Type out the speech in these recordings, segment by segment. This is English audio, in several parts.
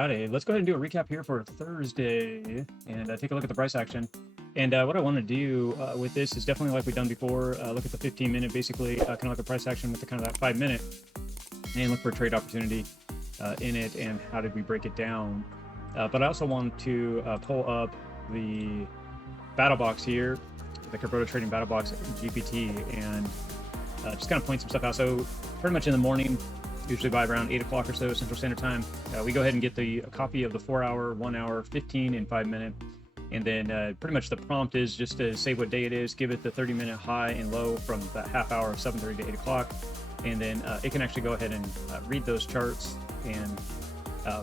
Alrighty, let's go ahead and do a recap here for Thursday and take a look at the price action. And what I want to do with this is definitely like we've done before, look at the 15-minute, basically kind of like a price action with the kind of that 5-minute, and look for a trade opportunity in it and how did we break it down. But I also want to pull up the battle box here, the Kabroda trading battle box GPT, and just kind of point some stuff out. So pretty much in the morning, usually by around 8 o'clock or so Central Standard Time, we go ahead and get a copy of the 4-hour, 1-hour, 15, and 5-minute. And then pretty much the prompt is just to say what day it is, give it the 30-minute high and low from that half hour of 7:30 to 8 o'clock. And then it can actually go ahead and read those charts and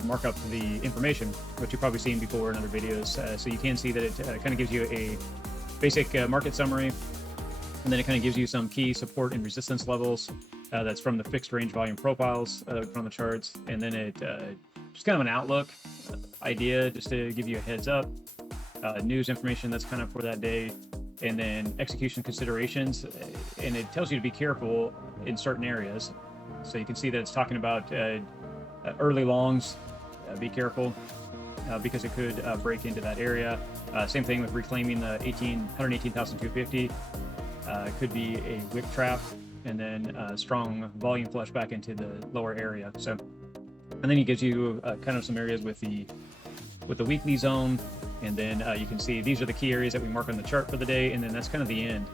mark up the information, which you've probably seen before in other videos. So you can see that it kind of gives you a basic market summary, and then it kind of gives you some key support and resistance levels. That's from the fixed range volume profiles from the charts. And then it just kind of an outlook idea, just to give you a heads up. News information that's kind of for that day, and then execution considerations, and it tells you to be careful in certain areas. So you can see that it's talking about early longs, be careful because it could break into that area. Same thing with reclaiming the 118,250. Could be a wick trap, and then strong volume flush back into the lower area. So, and then he gives you kind of some areas with the weekly zone. And then you can see these are the key areas that we mark on the chart for the day, and then that's kind of the end.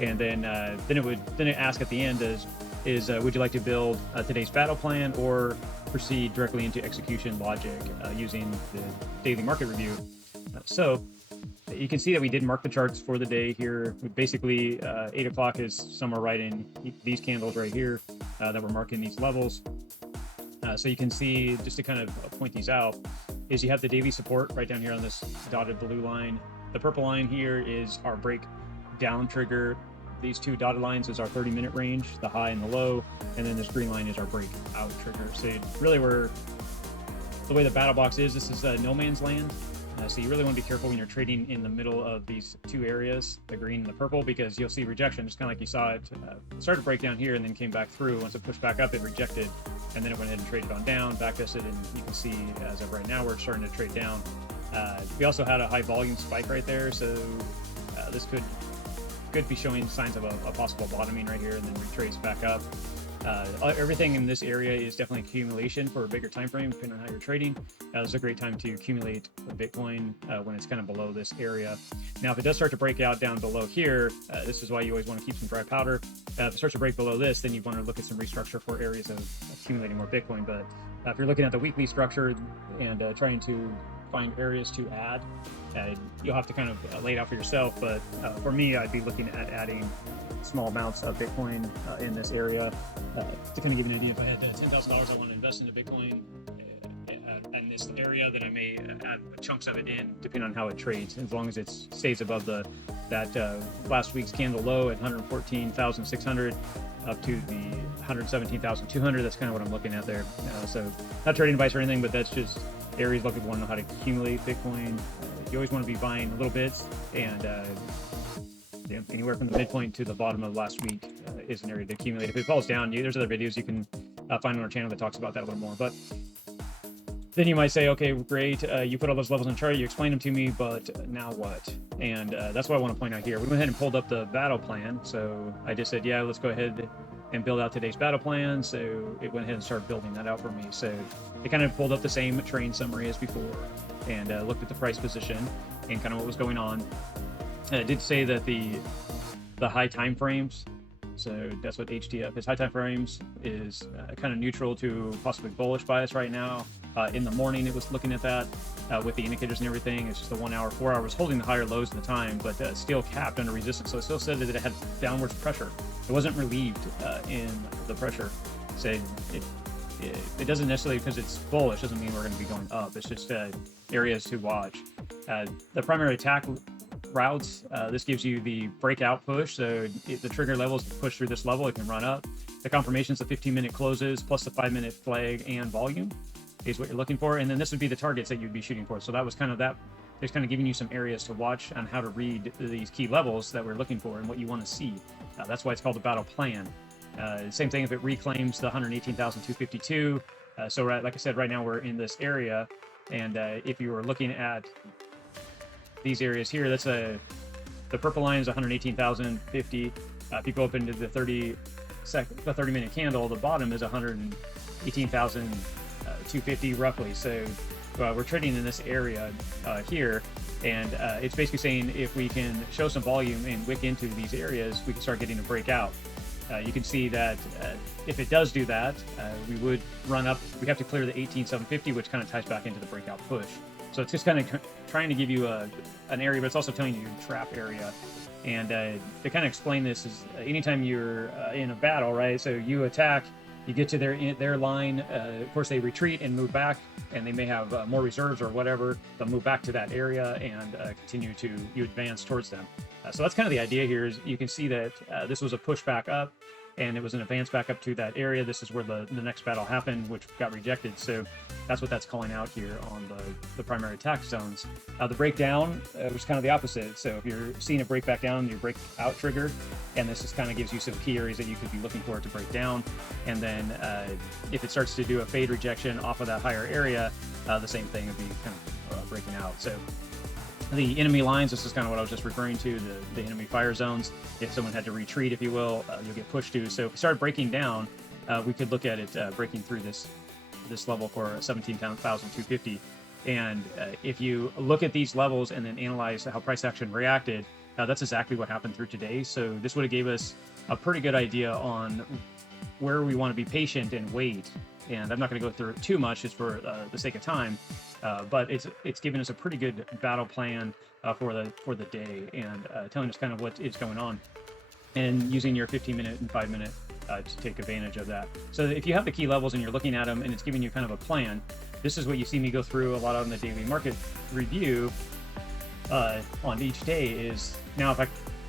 And then it asks at the end is would you like to build today's battle plan or proceed directly into execution logic using the daily market review? So you can see that we did mark the charts for the day here. Basically 8 o'clock is somewhere right in these candles right here that we're marking these levels. So you can see, just to kind of point these out, is you have the daily support right down here on this dotted blue line. The purple line here is our breakdown trigger. These two dotted lines is our 30-minute range, the high and the low, and then this green line is our breakout trigger. So really, the way the battle box is, this is no man's land. So you really want to be careful when you're trading in the middle of these two areas, the green and the purple, because you'll see rejection, just kind of like you saw it started to break down here and then came back through. Once it pushed back up, it rejected, and then it went ahead and traded on down, back tested, and you can see as of right now, we're starting to trade down. We also had a high volume spike right there, so this could be showing signs of a possible bottoming right here and then retrace back up. Everything in this area is definitely accumulation for a bigger time frame, depending on how you're trading. This is a great time to accumulate Bitcoin when it's kind of below this area. Now, if it does start to break out down below here, this is why you always want to keep some dry powder. If it starts to break below this, then you want to look at some restructure for areas of accumulating more Bitcoin. But if you're looking at the weekly structure and trying to find areas to add, you'll have to kind of lay it out for yourself. But for me, I'd be looking at adding small amounts of Bitcoin in this area to kind of give you an idea. If I had $10,000 I want to invest into Bitcoin in this area, then I may add chunks of it in, depending on how it trades, as long as it stays above that last week's candle low at 114,600 up to the 117,200. That's kind of what I'm looking at there. So not trading advice or anything, but that's just areas looking want to know how to accumulate Bitcoin. You always want to be buying little bits, and anywhere from the midpoint to the bottom of last week is an area to accumulate. If it falls down, there's other videos you can find on our channel that talks about that a little more. But then you might say, okay, great, you put all those levels on the chart, you explained them to me, but now what? And that's what I want to point out here. We went ahead and pulled up the battle plan. So I just said, yeah, let's go ahead and build out today's battle plan. So it went ahead and started building that out for me. So it kind of pulled up the same train summary as before and looked at the price position and kind of what was going on. It did say that the high time frames, so that's what HTF is. High time frames is kind of neutral to possibly bullish bias right now. In the morning, it was looking at that with the indicators and everything. It's just the 1 hour, 4 hours holding the higher lows at the time, but still capped under resistance. So it still said that it had downwards pressure. It wasn't relieved in the pressure. So it doesn't necessarily, because it's bullish, doesn't mean we're going to be going up. It's just areas to watch. The primary attack routes, this gives you the breakout push. So if the trigger level is to push through this level, it can run up. The confirmations, the 15-minute closes plus the 5-minute flag and volume is what you're looking for. And then this would be the targets that you'd be shooting for. So that was kind of that. There's kind of giving you some areas to watch on how to read these key levels that we're looking for and what you want to see. That's why it's called a battle plan. Same thing if it reclaims the 118,252. So like I said, right now we're in this area And if you were looking at these areas here, that's the purple line is 118,050. If you go up into the 30-minute candle, the bottom is 118,250 roughly. So we're trading in this area here, and it's basically saying if we can show some volume and wick into these areas, we can start getting a breakout. You can see that if it does do that, we would run up. We have to clear the 18,750, which kind of ties back into the breakout push. So it's just kind of trying to give you an area, but it's also telling you your trap area. And to kind of explain this is anytime you're in a battle, right? So you attack, you get to their line. Of course, they retreat and move back, and they may have more reserves or whatever. They'll move back to that area and continue to advance towards them. So that's kind of the idea here. Is you can see that this was a push back up, and it was an advance back up to that area. This is where the next battle happened, which got rejected. So that's what that's calling out here on the primary attack zones. The breakdown was kind of the opposite. So if you're seeing it break back down, your breakout trigger, and this just kind of gives you some key areas that you could be looking for it to break down. And then if it starts to do a fade rejection off of that higher area, the same thing would be kind of breaking out. So the enemy lines, this is kind of what I was just referring to, the enemy fire zones. If someone had to retreat, if you will, you'll get pushed to. So if we start breaking down, we could look at it breaking through this level for 17,250. And if you look at these levels and then analyze how price action reacted, that's exactly what happened through today. So this would have gave us a pretty good idea on where we want to be patient and wait. And I'm not going to go through it too much just for the sake of time. But it's given us a pretty good battle plan for the day, and telling us kind of what is going on, and using your 15-minute and 5-minute to take advantage of that. So if you have the key levels and you're looking at them and it's giving you kind of a plan, this is what you see me go through a lot on the daily market review on each day. Is now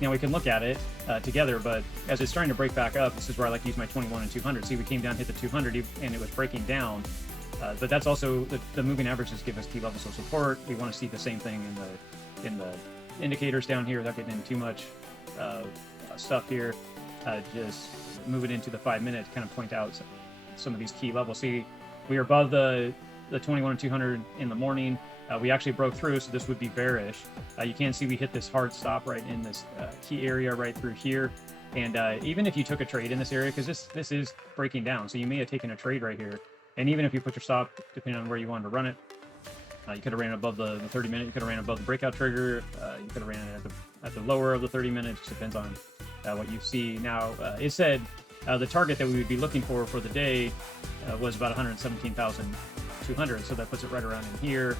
we can look at it together, but as it's starting to break back up, this is where I like to use my 21 and 200. See, we came down, hit the 200, and it was breaking down. But that's also the moving averages give us key levels of support. We want to see the same thing in the indicators down here without getting into too much stuff here. Just move it into the 5-minute, kind of point out some of these key levels. See, we are above the 21 and 200 in the morning. We actually broke through, so this would be bearish. You can see we hit this hard stop right in this key area right through here. And even if you took a trade in this area, because this is breaking down, so you may have taken a trade right here. And even if you put your stop, depending on where you wanted to run it, you could have ran above the 30-minute, you could have ran above the breakout trigger, you could have ran it at the lower of the 30-minute. It just depends on what you see. Now, it said the target that we would be looking for the day was about 117,200, so that puts it right around in here.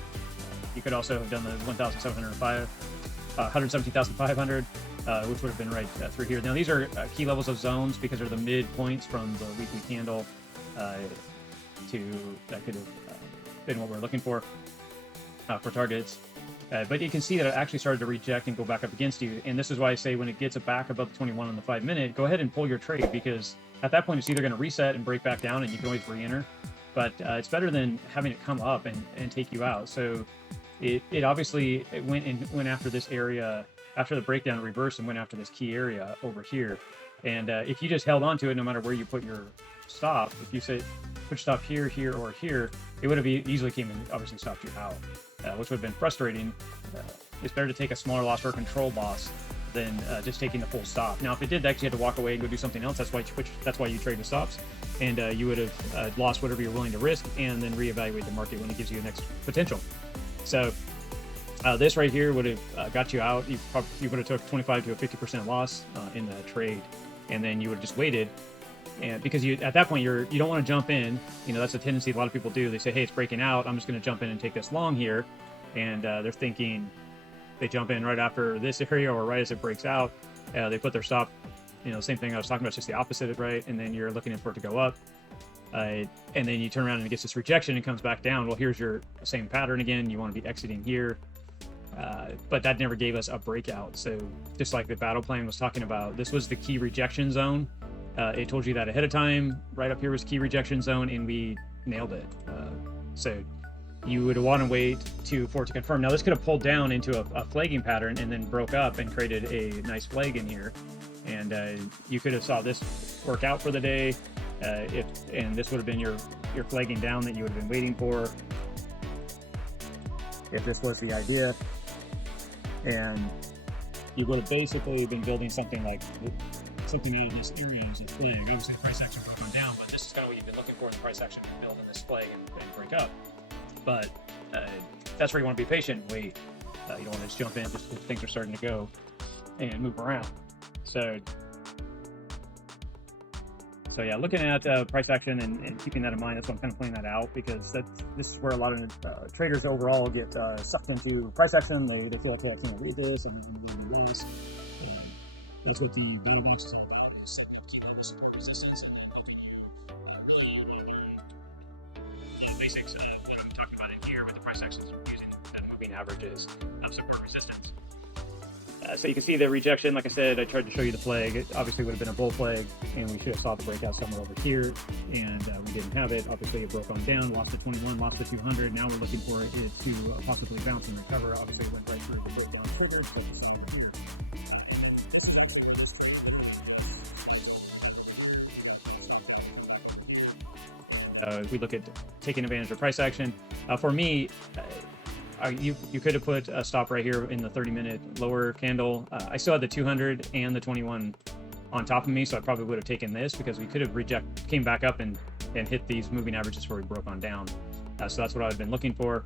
You could also have done the 117,500, which would have been right through here. Now, these are key levels of zones because they're the midpoints from the weekly candle. That could have been what we're looking for targets. But you can see that it actually started to reject and go back up against you. And this is why I say when it gets back above the 21 on the 5-minute, go ahead and pull your trade, because at that point it's either going to reset and break back down and you can always re-enter. But it's better than having it come up and take you out. So it obviously went after this area after the breakdown, reversed and went after this key area over here. And if you just held on to it, no matter where you put your stop, if you say put stop here, here, or here, it would have easily came and obviously stopped you out, which would have been frustrating. It's better to take a smaller loss or a controlled loss than just taking the full stop. Now, if it did actually have to walk away and go do something else, that's why you trade the stops, and you would have lost whatever you're willing to risk, and then reevaluate the market when it gives you an next potential. So this right here would have got you out. You would have took 25 to a 50% loss in the trade, and then you would have just waited. And because at that point you don't want to jump in. That's a tendency a lot of people do. They say, hey, it's breaking out, I'm just going to jump in and take this long here, and they're thinking they jump in right after this area or right as it breaks out. They put their stop, same thing I was talking about, it's just the opposite, right? And then you're looking for it to go up, and then you turn around and it gets this rejection and comes back down. Well, here's your same pattern again. You want to be exiting here, but that never gave us a breakout. So just like the battle plan was talking about, this was the key rejection zone. It told you that ahead of time. Right up here was key rejection zone, and we nailed it. So you would want to wait for it to confirm. Now, this could have pulled down into a flagging pattern and then broke up and created a nice flag in here. And you could have saw this work out for the day, and this would have been your flagging down that you would have been waiting for. if this was the idea. And you would have basically been building something like something in this area as a flag. Obviously the price action broke on down, but this is kind of what you've been looking for in the price action, build in this flag and break up. But that's where you want to be patient and wait. You don't want to just jump in just as things are starting to go and move around. So yeah, looking at price action and keeping that in mind, that's why I'm kind of playing that out, because this is where a lot of traders overall get sucked into price action. They feel like they can't read this and read this. That's what the battle box is all about, is setting up key level support resistance and then making you really on the basics that I'm talking about in here with the price actions, using that moving averages of support resistance. So you can see the rejection. Like I said, I tried to show you the flag. It obviously would have been a bull flag, and we should have saw the breakout somewhere over here, and we didn't have it. Obviously, it broke on down, lost to 21, lost to 200. Now we're looking for it to possibly bounce and recover. Obviously, it went right through the book on trigger. If we look at taking advantage of price action, for me, you could have put a stop right here in the 30-minute lower candle. I still had the 200 and the 21 on top of me, so I probably would have taken this, because we could have came back up and hit these moving averages where we broke on down. So that's what I've been looking for.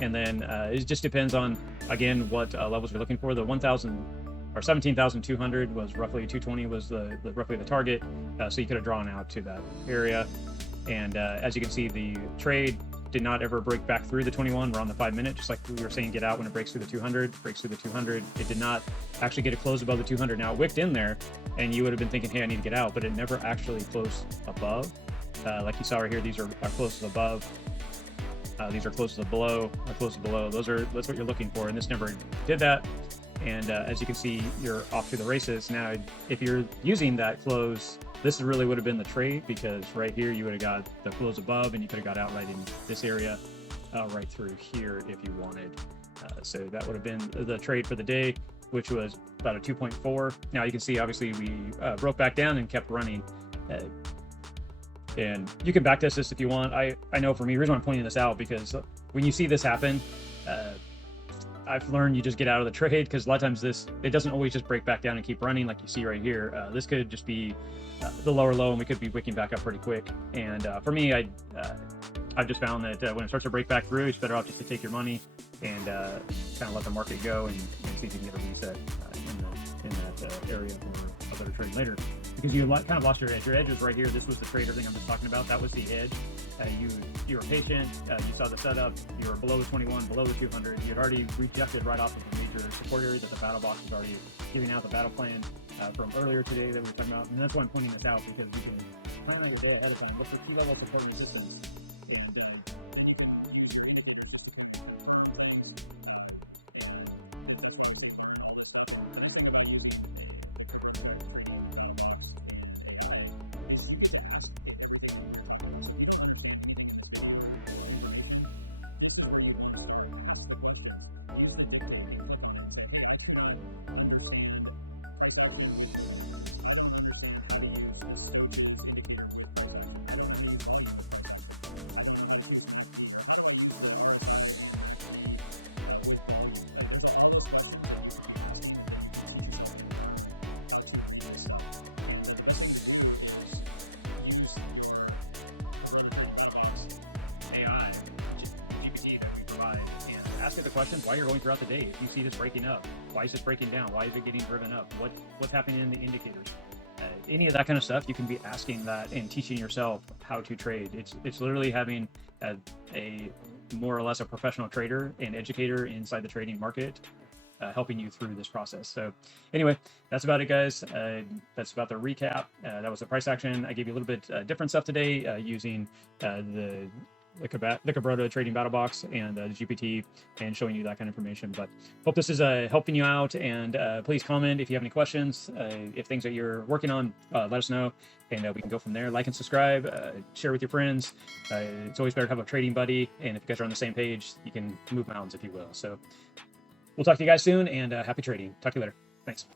And then it just depends on, again, what levels you're looking for. The 1,000 or 17,200 was roughly 220 was roughly the target. So you could have drawn out to that area. And as you can see, the trade did not ever break back through the 21. We're on the 5-minute, just like we were saying, get out when it breaks through the 200, breaks through the 200. It did not actually get a close above the 200. Now it wicked in there, and you would have been thinking, hey, I need to get out, but it never actually closed above. Like you saw right here, these are closes above. These are closes below, closes below. That's what you're looking for, and this never did that. And as you can see, you're off to the races. Now, if you're using that close, this really would have been the trade, because right here you would have got the close above, and you could have got out right in this area, right through here if you wanted. So that would have been the trade for the day, which was about a 2.4. Now you can see, obviously, we broke back down and kept running. And you can backtest this if you want. I know for me, the reason I'm pointing this out, because when you see this happen, I've learned you just get out of the trade, because a lot of times it doesn't always just break back down and keep running like you see right here. This could just be the lower low, and we could be wicking back up pretty quick. And for me, I've just found that when it starts to break back through, it's better off just to take your money and kind of let the market go and see if you can get a reset in that area for a better trade later. Because you kind of lost your edge. Your edge was right here. This was the trade, everything I'm just talking about. That was the edge. You were patient. You saw the setup. You were below the 21, below the 200. You had already rejected right off of the major support area that the battle box was already giving out the battle plan from earlier today that we were talking about. And that's why I'm pointing this out, because we can kind of go ahead of time. What's the key level support resistance? Ask it the questions while you're going throughout the day. If you see this breaking up, why is this breaking down? Why is it getting driven up? What's happening in the indicators? Any of that kind of stuff, you can be asking that and teaching yourself how to trade. It's literally having a more or less a professional trader and educator inside the trading market, helping you through this process. So anyway, that's about it, guys. That's about the recap. That was the price action. I gave you a little bit different stuff today, using the Kabroda trading battle box and the GPT, and showing you that kind of information. But hope this is helping you out, and please comment if you have any questions, if things that you're working on, let us know, and we can go from there. Like and subscribe, share with your friends. It's always better to have a trading buddy, and if you guys are on the same page, you can move mountains, if you will. So we'll talk to you guys soon, and happy trading. Talk to you later. Thanks.